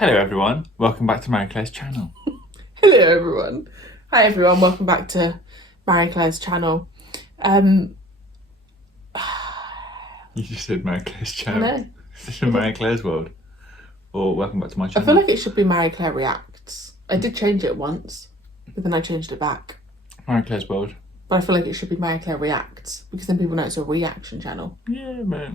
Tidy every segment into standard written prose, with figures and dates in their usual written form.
Hello everyone, welcome back to Marie-Clare's channel. Hello everyone. Hi everyone, welcome back to Marie-Clare's channel. You just said Marie-Clare's I channel. know. This is Marie-Clare's world. Or welcome back to my I channel. feel like it should be Marie-Clare Reacts. I did change it once, but then I changed it back. Marie-Clare's world. But I feel like it should be Marie-Clare Reacts, because then people know it's a reaction channel. Yeah, but...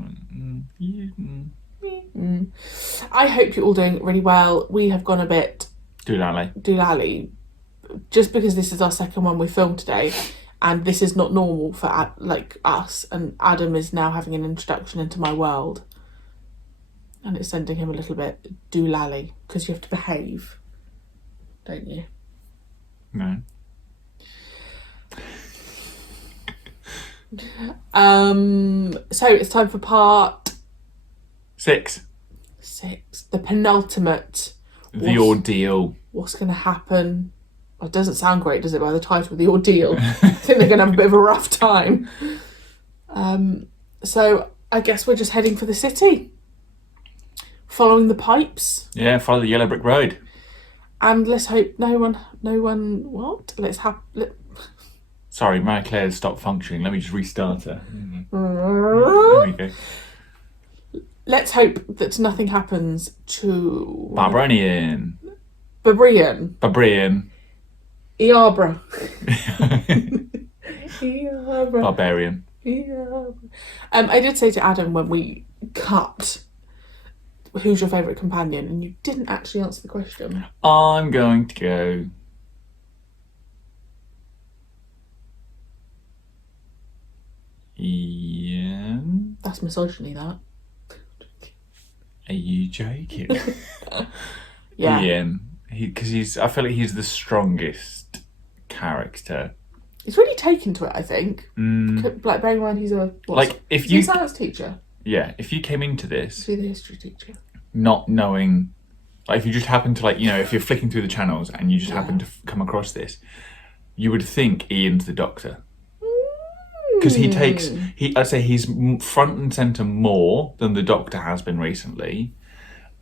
I hope you're all doing really well. We have gone a bit doolally, just because this is our second one we filmed today, and this is not normal for like us, and Adam is now having an introduction into my world, and it's sending him a little bit doolally, because you have to behave, don't you? No. So it's time for part 6. 6, the penultimate. The ordeal. What's going to happen? Well, it doesn't sound great, does it, by the title of the ordeal? I think they're going to have a bit of a rough time. So I guess we're just heading for the city, following the pipes. Yeah, follow the yellow brick road. And let's hope no one, what? Sorry, Marie-Clare's stopped functioning. Let me just restart her. There we go. Let's hope that nothing happens to... Barbarian. Babrian. Barbarian. Barbarian. I did say to Adam when we cut, who's your favourite companion? And you didn't actually answer the question. I'm going to go... Ian. That's misogyny, that. Are you joking? Yeah. Ian. Because I feel like he's the strongest character. He's really taken to it, I think. Like, bearing in mind he's a... If is he a science teacher? Yeah, if you came into this... Is he the history teacher? Not knowing... Like, if you just happen to, if you're flicking through the channels and you just happen to come across this, you would think Ian's the Doctor. Because I'd say he's front and centre more than the Doctor has been recently.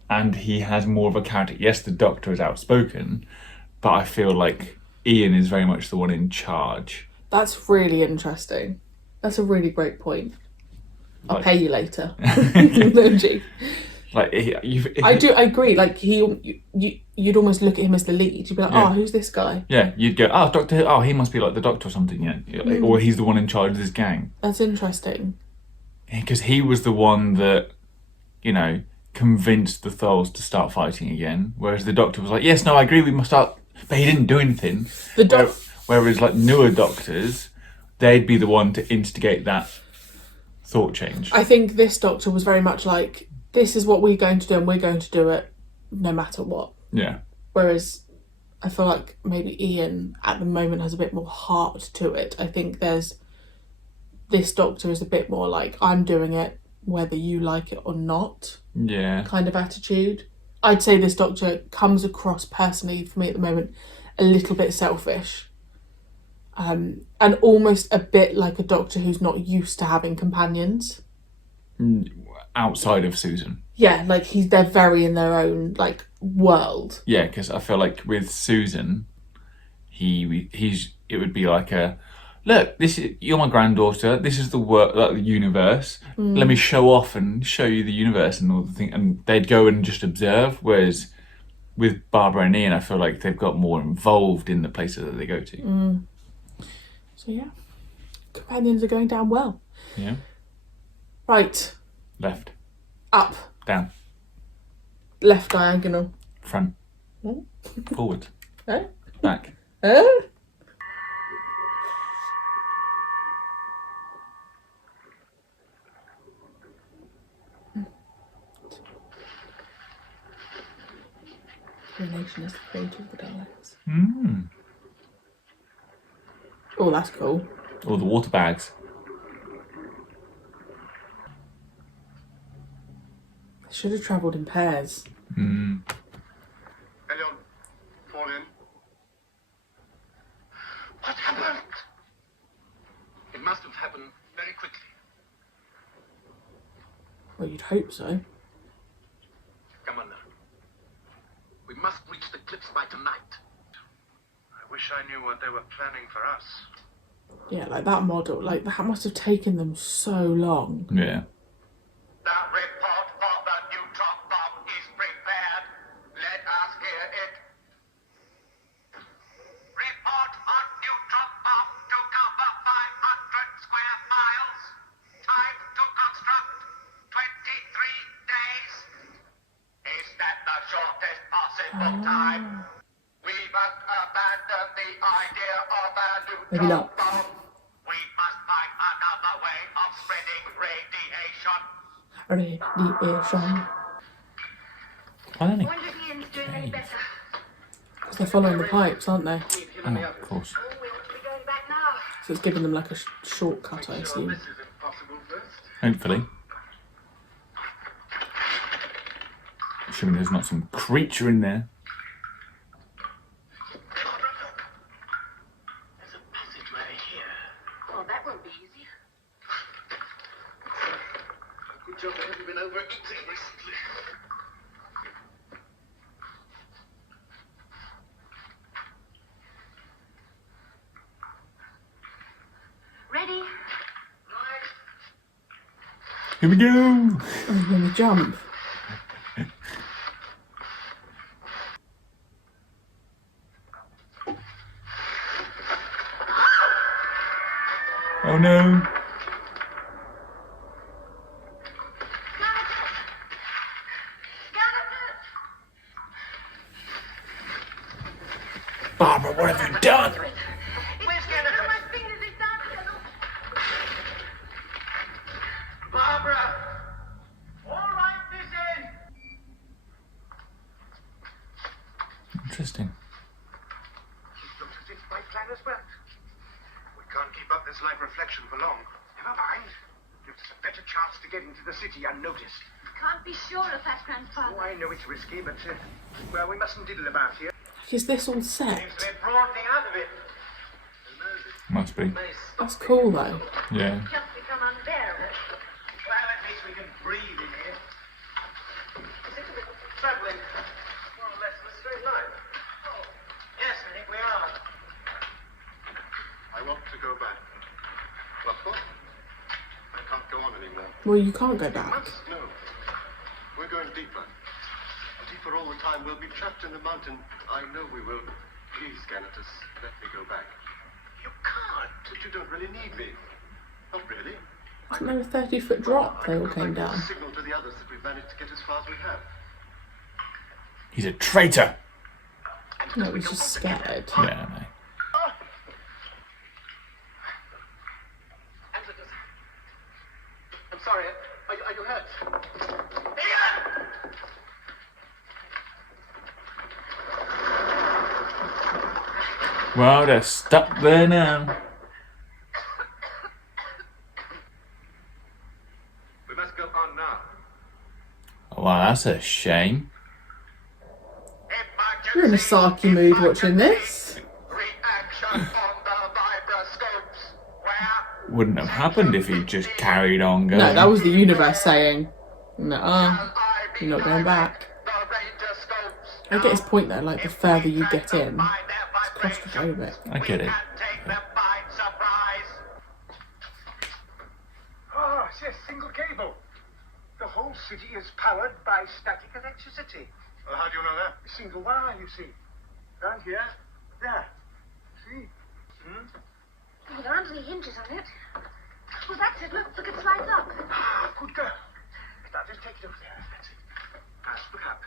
And he has more of a character. Yes, the Doctor is outspoken, but I feel like Ian is very much the one in charge. That's really interesting. That's a really great point. I'll pay you later. No joke. I agree. Like you'd almost look at him as the lead. You'd be like, oh, who's this guy? Yeah, you'd go, oh, Doctor. Oh, he must be like the Doctor or something. Yeah, or he's the one in charge of this gang. That's interesting. Because he was the one that, convinced the Thals to start fighting again. Whereas the Doctor was like, yes, no, I agree, we must start. But he didn't do anything. Whereas newer Doctors, they'd be the one to instigate that thought change. I think this Doctor was very much like, this is what we're going to do and we're going to do it no matter what. Yeah. Whereas I feel like maybe Ian at the moment has a bit more heart to it. I think this Doctor is a bit more like, I'm doing it whether you like it or not. Yeah. Kind of attitude. I'd say this Doctor comes across personally for me at the moment a little bit selfish. And almost a bit like a Doctor who's not used to having companions. Outside of Susan. Yeah, like they're very in their own world. Yeah, because I feel like with Susan, it would be like look, you're my granddaughter. This is the universe. Let me show off and show you the universe and all the thing. And they'd go and just observe. Whereas with Barbara and Ian, I feel like they've got more involved in the places that they go to. So yeah, companions are going down well. Yeah. Right. Left. Up. Down. Left diagonal. Front. Forward. Back. The nation is the creator of the Daleks. Oh, that's cool. Or the water bags. They should have travelled in pairs. Elliot, fall in. What happened? It must have happened very quickly. Well, you'd hope so. Come on now. they were planning for us. Yeah, like that model, like that must have taken them so long. Yeah. The report for the neutron bomb is prepared. Let us hear it. Report on neutron bomb to cover 500 square miles. Time to construct 23 days. Is that the shortest possible time? We must abandon the idea of a Maybe neutron not. bomb. We must find another way of spreading radiation. Radiation. I don't think. Wonder if Ian's doing any better. Because they're following the pipes, aren't they? Oh, of course. Oh, we ought to be going back now. So it's giving them like a shortcut, I assume. This is impossible first. Hopefully. Assuming there's not some creature in there. There's a passageway here. Oh, that won't be easy. Good job I haven't been overeating recently. Ready? Right. Here we go. And then we jump. Oh no. Barbara, what have you done? Where's Oh, Jennifer? my fingers, it's down. Barbara! All right, this end. Interesting. It looks as if my plan has worked. We can't keep up this light reflection for long. Never mind. Gives us a better chance to get into the city unnoticed. Can't be sure of that, Oh, Grandfather. I know it's risky, but, well, we mustn't diddle about here. Is this all set? Seems to be broadening out of it. Who knows? It Must be. may stop That's cool though. Yeah. Just become unbearable. Well, at least we can breathe in here. Seem to be traveling more or less in a straight line. Oh, yes, I think we are. I want to go back. What for? I can't go on anymore. Well, you can't go back. No. We're going deeper. Deeper all the time. We'll be trapped in the mountain. I know we will. Please, Ganatus, let me go back. You can't. But you don't really need me. Not really. Wasn't there a 30-foot drop they all came down? Signal to the others that we've managed to get as far as we have. He's a traitor. No, it was just scared. Yeah, I know. I'm sorry. Are you hurt? Ian! Well, they're stuck there now. We must go on now. Oh, wow, that's a shame. You're in a sarky mood watching this. Reaction on the vibroscopes. Where? Wouldn't have happened if he'd just carried on going. No, that was the universe saying, no, I you're not going back. The ranger scopes. I get his point though, like the further you get in, By their it's claustrophobic. I get it. and take them by surprise. Oh, it's a single cable. The whole city is powered by static electricity. Well, how do you know that? A single wire, you see. Down here, there. See? Oh, there aren't any hinges on it. Oh, that's it. Look, it slides up. Ah, good girl. Now, just take it over there. That's it. Now, look up.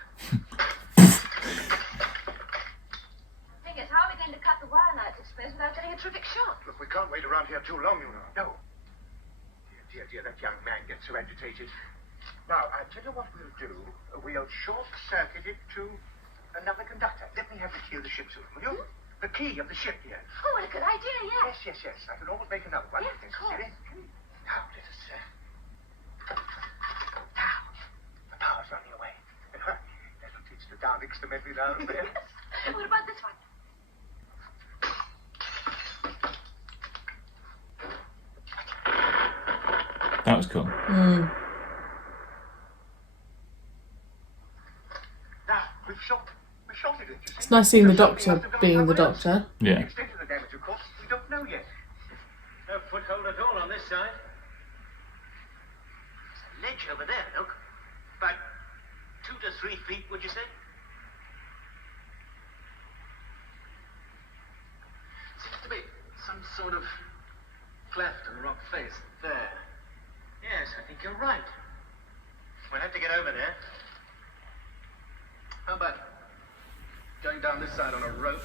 Fingers, how are we going to cut the wire now, I suppose, without getting a terrific shock? Look, we can't wait around here too long, you know. No. Dear, that young man gets so agitated. Now, I'll tell you what we'll do. We'll short-circuit it to another conductor. Let me have the key of the ship, Susan, will you? The key of the ship here. Oh, what a good idea, yes. Yes. I can always make another one. Yes, of course. Now, let us, now, the power's running away. That'll teach the Daleks to medley now and then. What about this one? That was cool. Now, we've shot it, you see. It's nice seeing the Doctor being the Doctor. Yeah. The extent of the damage No foothold at all on this side. There's a ledge over there, look. About 2 to 3 feet, would you say? Seems to be some sort of cleft in the rock face there. Yes, I think you're right. We'll have to get over there. How about going down this side on a rope?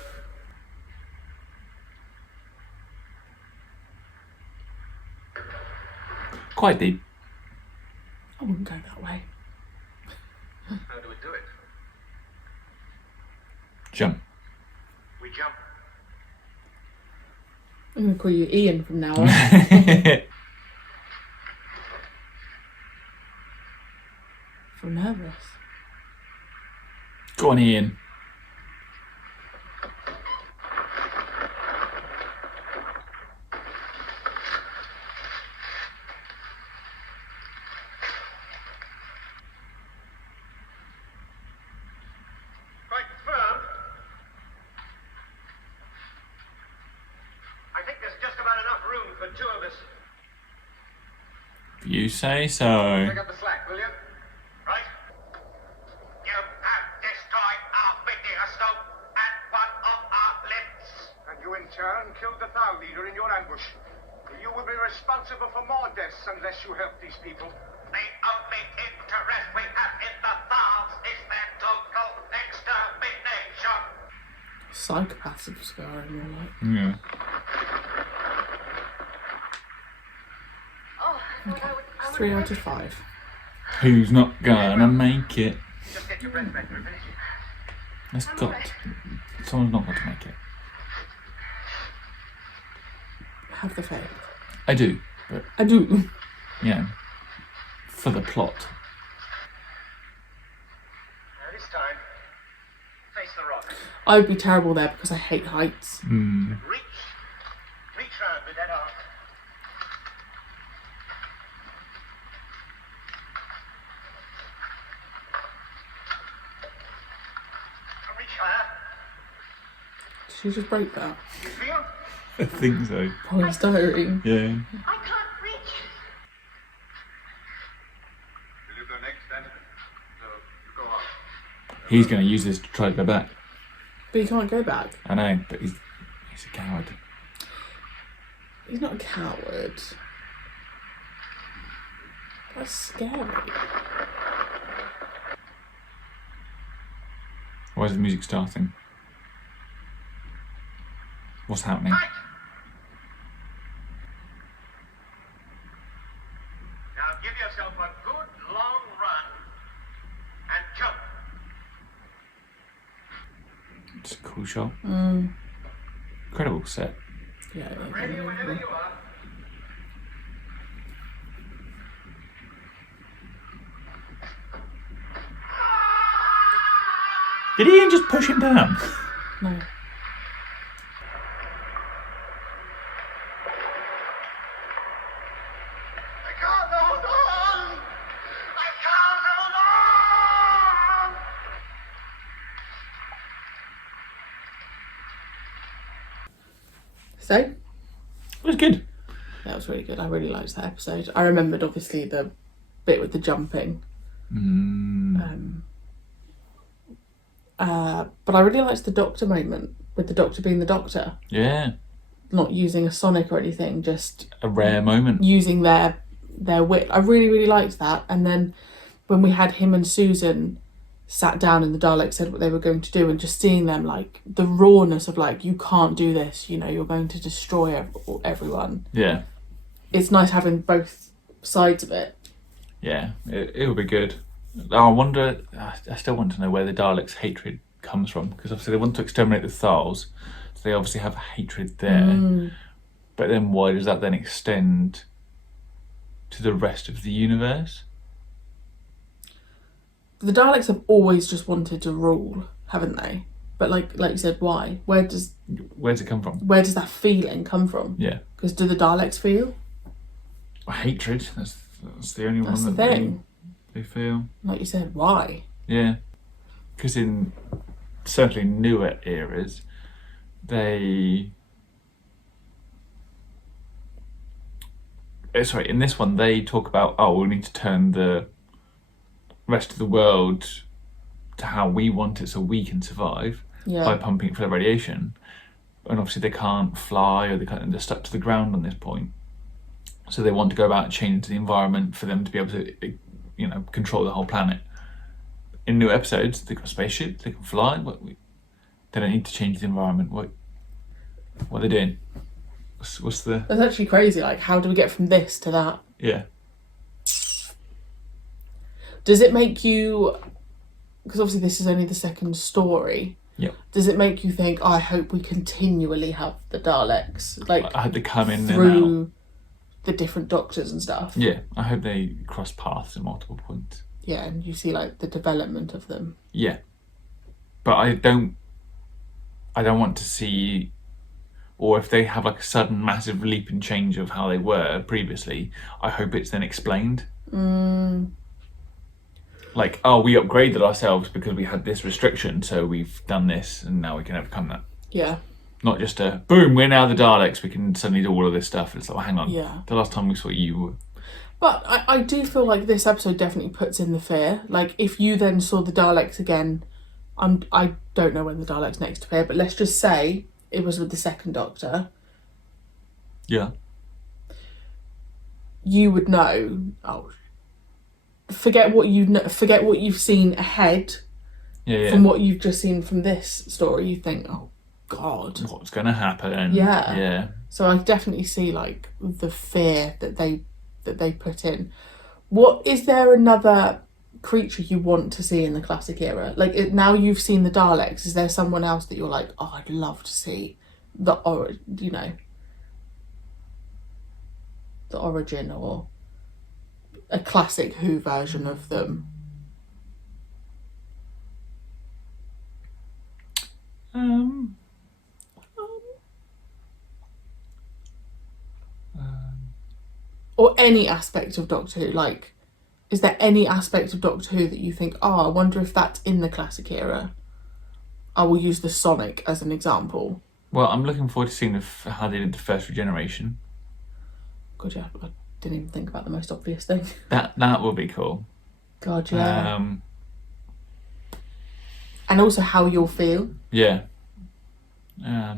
Quite deep. I wouldn't go that way. How do we do it? Jump. We jump. I'm going to call you Ian from now on. feel nervous. Go on, Ian. Quite firm. I think there's just about enough room for 2 of us. If you say so. Pick up the slack, will you? Right? You have destroyed our video stove and one of our lips. And you in turn killed the Thal leader in your ambush. You will be responsible for more deaths unless you help these people. The only interest we have in the Thals is their total extermination. Psychopaths of Scar, more like. Yeah. Oh, I thought I would 3 out of 5. Who's not gonna make it? Just get your breath back for a minute. That's got. Someone's not got to make it. Have the faith. I do, but I do. yeah, for the plot. Now this time, face the rock. I would be terrible there because I hate heights. Mm. Reach round with that arm. Now reach higher. Did she just break that? You feel? I think so. Polystyrene. Yeah. I can't reach. Will you go next then? No, you go on. He's going to use this to try to go back. But he can't go back. I know, but he's a coward. He's not a coward. That's scary. Why is the music starting? What's happening? Right. Now give yourself a good long run and jump. It's a cool shot. Mm. Incredible set. Yeah, it is Ready whenever unbelievable. you are. Did Ian just push him down? No. I can't hold on! I can't hold on! So, It was good. that was really good. I really liked that episode. I remembered, obviously, the bit with the jumping. But I really liked the Doctor moment, with the Doctor being the Doctor. Yeah. Not using a sonic or anything, just A rare moment. using their wit. I really, really liked that. And then when we had him and Susan sat down and the Daleks said what they were going to do, and just seeing them, like, the rawness of, like, you can't do this, you know, you're going to destroy everyone. Yeah. It's nice having both sides of it. Yeah. It'll be good. I wonder, I still want to know where the Daleks' hatred comes from, because obviously they want to exterminate the Thals, so they obviously have hatred there. But then why does that then extend to the rest of the universe? The Daleks have always just wanted to rule, haven't they? But like you said, why? Where's it come from? Where does that feeling come from? Yeah. Because do the Daleks feel? Hatred. That's the only That's the one that thing. they feel. Like you said, why? Yeah. Because in certainly newer eras, they in this one they talk about, we need to turn the rest of the world to how we want it so we can survive by pumping it full of radiation. And obviously they can't fly, or they're stuck to the ground on this point. So they want to go about changing the environment for them to be able to, control the whole planet. In new episodes, they've got spaceships, they can fly. They don't need to change the environment. What are they doing? What's the... That's actually crazy. Like, how do we get from this to that? Yeah. Does it make you... Because obviously this is only the second story. Yep. Does it make you think, I hope we continually have the Daleks? Like, I hope they come in through the different Doctors and stuff. Yeah, I hope they cross paths at multiple points. Yeah, and you see, like, the development of them. Yeah. But I don't want to see... Or if they have, like, a sudden massive leap and change of how they were previously, I hope it's then explained. Like, we upgraded ourselves because we had this restriction, so we've done this, and now we can overcome that. Yeah. Not just boom, we're now the Daleks, we can suddenly do all of this stuff. It's like, well, hang on. Yeah. The last time we saw you were... But I do feel like this episode definitely puts in the fear. Like, if you then saw the Daleks again, I don't know when the Daleks next appear, but let's just say it was with the second Doctor. Yeah. You would know, forget what you've seen ahead from what you've just seen from this story. You think, oh God, what's going to happen? Yeah. So I definitely see, like, the fear that they put in. What is there another creature you want to see in the classic era? Like, now you've seen the Daleks, is there someone else that you're like, I'd love to see the origin or a classic Who version of them? Or any aspect of Doctor Who, like, is there any aspect of Doctor Who that you think, I wonder if that's in the classic era? I will use the Sonic as an example. Well, I'm looking forward to seeing how they did the first regeneration. God, yeah, I didn't even think about the most obvious thing. That will be cool. God, yeah. And also how you'll feel. Yeah. I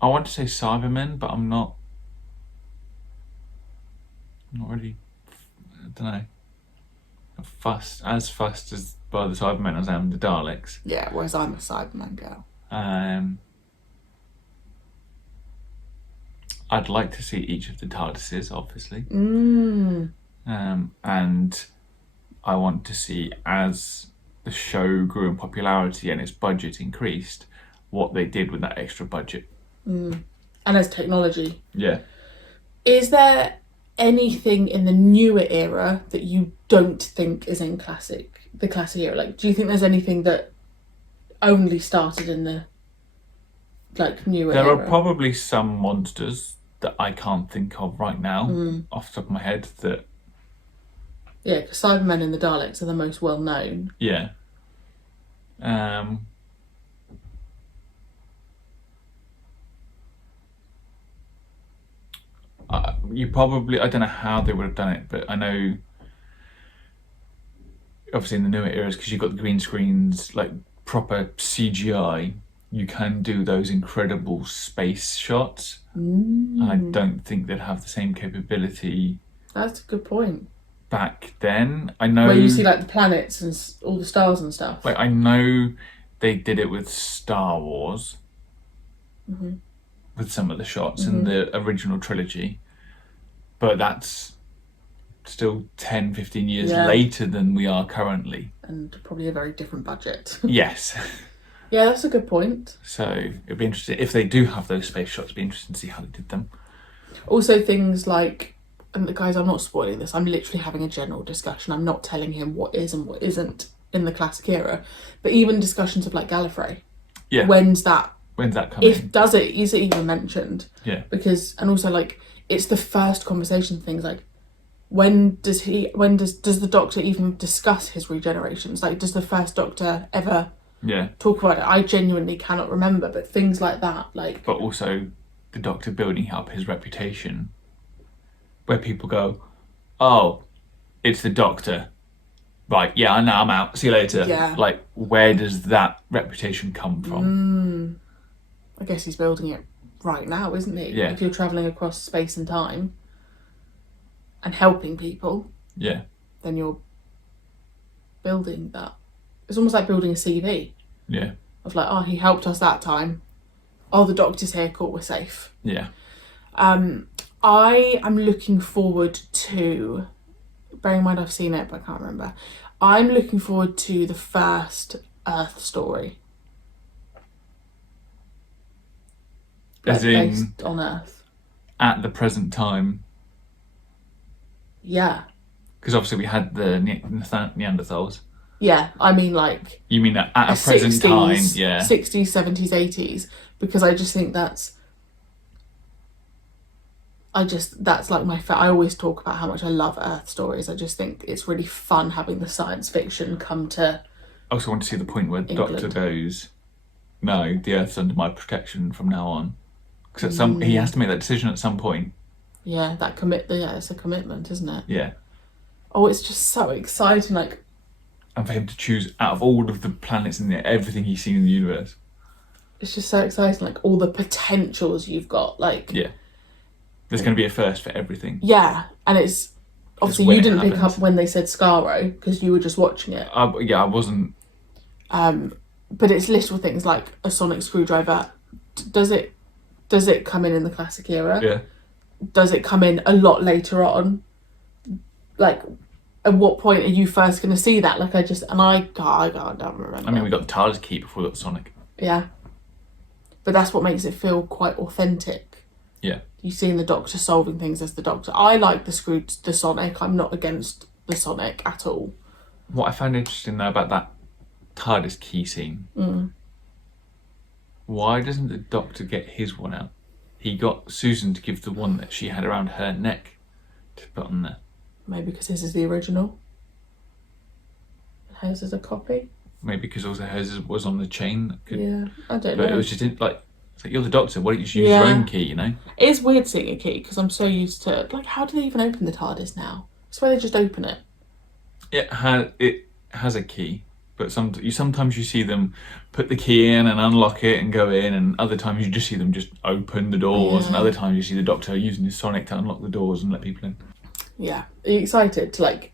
want to say Cybermen, but I'm not really, I don't know, fussed as by the Cybermen as I am the Daleks. Yeah, whereas I'm a Cyberman girl. I'd like to see each of the TARDISes, obviously. And I want to see, as the show grew in popularity and its budget increased, what they did with that extra budget. And as technology. Yeah. Is there anything in the newer era that you don't think is in the classic era? Like, do you think there's anything that only started in the, like, newer era? There are probably some monsters that I can't think of right now off the top of my head that... Yeah, because Cybermen and the Daleks are the most well known. Yeah. You probably... I don't know how they would have done it, but I know... Obviously in the newer eras, because you've got the green screens, like proper CGI, you can do those incredible space shots. And I don't think they'd have the same capability. That's a good point. Back then, I know... Where you see, like, the planets and all the stars and stuff. Like, I know they did it with Star Wars. With some of the shots in the original trilogy. But that's still 10, 15 years later than we are currently. And probably a very different budget. Yes. Yeah, that's a good point. So it'd be interesting, if they do have those space shots, it'd be interesting to see how they did them. Also things like, and guys, I'm not spoiling this, I'm literally having a general discussion. I'm not telling him what is and what isn't in the classic era. But even discussions of, like, Gallifrey. Yeah. When's that coming? Is it even mentioned? Yeah. Because, and also, like, it's the first conversation things, like, does the Doctor even discuss his regenerations? Like, does the first Doctor ever talk about it? I genuinely cannot remember, but things like that, like... But also the Doctor building up his reputation where people go, oh, it's the Doctor. Right, yeah, I know, I'm out. See you later. Yeah. Like, where does that reputation come from? I guess he's building it right now, isn't he? Yeah. If you're travelling across space and time and helping people, Yeah. then you're building that. It's almost like building a CV. Yeah. Of like, oh, he helped us that time. Oh, the Doctor's here, cool, we're safe. Yeah. I am looking forward to, bearing in mind I've seen it, but I can't remember. I'm looking forward to the first Earth story. As in, based on Earth. at the present time. Yeah. Because obviously we had the Neanderthals. Yeah, I mean like... You mean at a present 60s, time, yeah. 60s, 70s, 80s. Because I just think that's like my... I always talk about how much I love Earth stories. I just think it's really fun having the science fiction come to... I also want to see the point where the England. Doctor goes, no, the Earth's under my protection from now on. Because he has to make that decision at some point. Yeah, it's a commitment, isn't it? Yeah. Oh, it's just so exciting, like... And for him to choose out of all of the planets and everything he's seen in the universe. It's just so exciting, like all the potentials you've got, like... Yeah. There's going to be a first for everything. Yeah, and it's... Obviously, when you it didn't pick happens. up when they said Skaro, because you were just watching it. I wasn't... But it's little things like a sonic screwdriver. Does it come in the classic era? Yeah. Does it come in a lot later on? Like, at what point are you first going to see that? Like, I don't remember. I mean, we got the TARDIS key before we got the Sonic. Yeah. But that's what makes it feel quite authentic. Yeah. You seeing the Doctor solving things as the Doctor. I like the Sonic. I'm not against the Sonic at all. What I found interesting though about that TARDIS key scene, why doesn't the Doctor get his one out? He got Susan to give the one that she had around her neck to put on there. Maybe because his is the original. Hers is a copy. Maybe because also hers was on the chain. Yeah, I don't But know. it was just like, it's like, you're the Doctor, why don't you just use your own key, you know? It is weird seeing a key because I'm so used to... Like, how do they even open the TARDIS now? It's where they just open it. It has a key, but sometimes you see them put the key in and unlock it and go in, and other times you just see them just open the doors, and other times you see the Doctor using his Sonic to unlock the doors and let people in. Yeah. Are you excited to, like...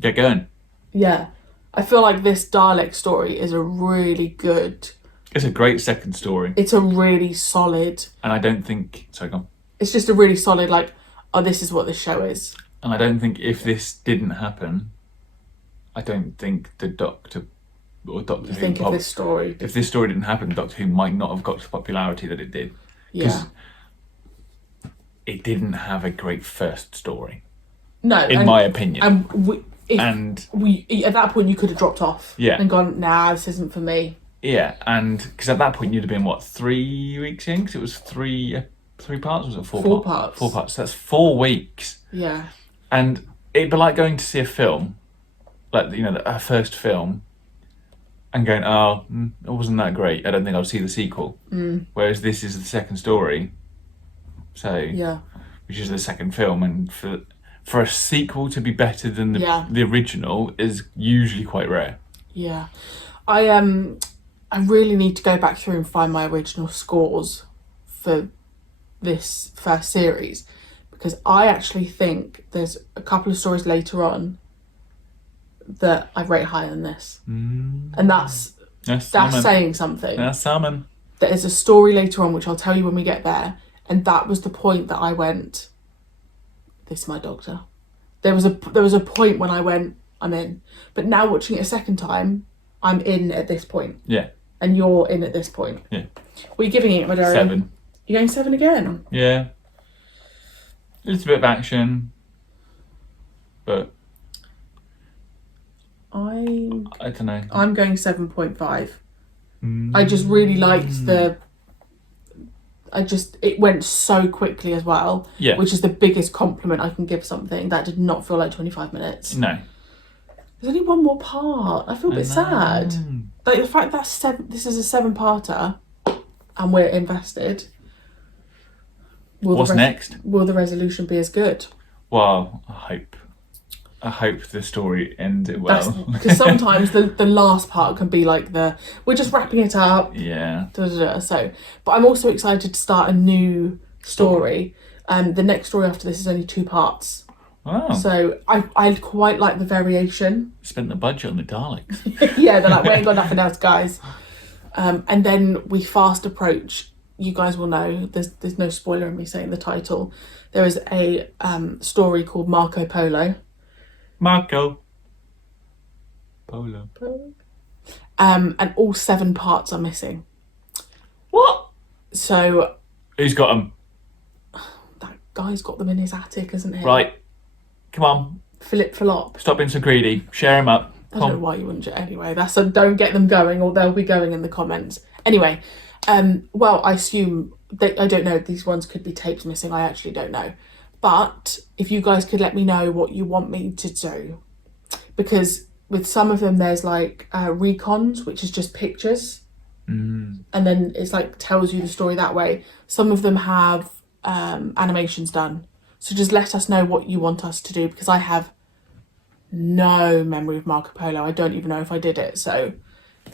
Get going. Yeah. I feel like this Dalek story is a really good... It's a great second story. It's a really solid... And I don't think... Sorry, go on. It's just a really solid, like, oh, this is what this show is. And I don't think if this didn't happen, I don't think the Doctor or Doctor You Who... think of this story. If this story didn't happen, Doctor Who might not have got the popularity that it did. Yeah. It didn't have a great first story, No. in my opinion. And at that point you could have dropped off. Yeah. And gone, nah, this isn't for me. Yeah, and because at that point you'd have been, what, 3 weeks in? Because it was three parts, was it 4 4 parts? parts. 4 parts, so that's 4 weeks. Yeah. And it'd be like going to see a film, like, you know, a first film, and going, oh, it wasn't that great, I don't think I'll see the sequel. Whereas this is the second story, so... Yeah. Which is the second film, and for a sequel to be better than the original is usually quite rare. Yeah. I really need to go back through and find my original scores for this first series, because I actually think there's a couple of stories later on that I rate higher than this. And that's saying something. That's salmon. There is a story later on, which I'll tell you when we get there, and that was the point that I went, this is my Doctor. There was a point when I went, I'm in. But now watching it a second time, I'm in at this point. Yeah. And you're in at this point. Yeah. What are you giving it, my darling? 7. You're going 7 again? Yeah. It's a bit of action, but I don't know. I'm going 7.5. I just really liked it went so quickly as well. Yeah. Which is the biggest compliment I can give something. That did not feel like 25 minutes. No. There's only one more part. I feel a bit sad. Like the fact that this is a 7-parter and we're invested. What's next? Will the resolution be as good? Well, I hope the story ends it well. Because sometimes the last part can be like we're just wrapping it up. Yeah. So, but I'm also excited to start a new story. The next story after this is only 2 parts. Wow. So I quite like the variation. Spent the budget on the Daleks. Yeah, they're like, we ain't got nothing else, guys. And then we fast approach. You guys will know. There's no spoiler in me saying the title. There is a story called Marco Polo. Marco Polo. And all 7 parts are missing. What? So Who's got them? that guy's got them in his attic, isn't he? Right. Come on. Philip Philop. Stop being so greedy. Share him up. I don't know why you wouldn't. Anyway, that's a don't get them going, or they'll be going in the comments. Anyway, well, I assume I don't know. These ones could be tapes missing. I actually don't know. But if you guys could let me know what you want me to do, because with some of them there's like recons, which is just pictures, and then it's like tells you the story that way. Some of them have animations done. So just let us know what you want us to do, because I have no memory of Marco Polo. I don't even know if I did it. So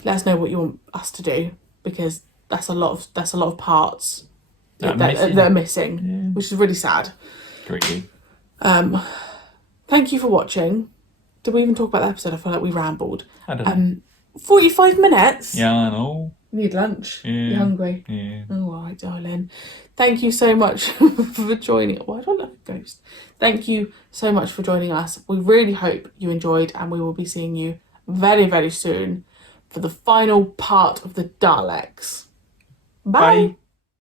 let us know what you want us to do, because that's a lot of parts that are missing, which is really sad. Greedy. Thank you for watching. Did we even talk about the episode? I feel like we rambled. I don't know. 45 minutes? Yeah, I know. Need lunch. Yeah. You're hungry? Yeah. Oh, all right, darling. Thank you so much for joining. Why do I look like a ghost? Thank you so much for joining us. We really hope you enjoyed, and we will be seeing you very, very soon for the final part of the Daleks. Bye.